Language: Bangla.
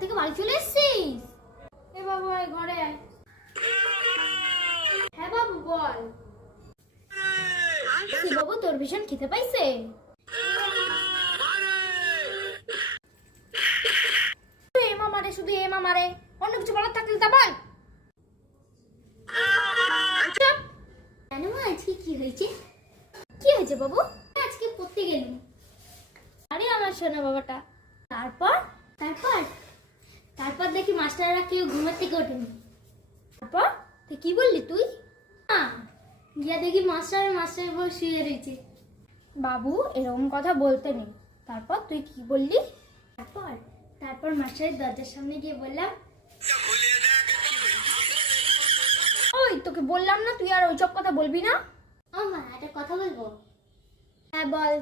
থেকে বাড়ি চলে এসেছিস? এ বাবু আয় ঘরে আয়। হ্যাঁ বাবু বল। কি বাবু তোর ভীষণ খেতে পাইছে? তুই এমা মারে, শুধু এমা মারে, অন্য কিছু বলার থাকলে তা বল। কেন মা, আজকে কি হয়েছে? কি হয়েছে বাবু? আজকে পড়তে গেলি? আরে আমার সোনা বাবাটা। তারপর তারপর তারপর দেখি মাস্টাররা কেউ ঘুমের থেকে ওঠেনি। তারপর তুই কি বললি? তুই গিয়া দেখি মাস্টার বই শুয়ে রয়েছে। বাবু এরকম কথা বলতে নেই। তারপর তুই কি বললি? তারপর তারপর মাস্টারের দরজার সামনে গিয়ে বললাম, ওই তোকে বললাম না তুই আর ওইসব কথা বলবি না। মা একটা কথা বলবো। হ্যাঁ বল।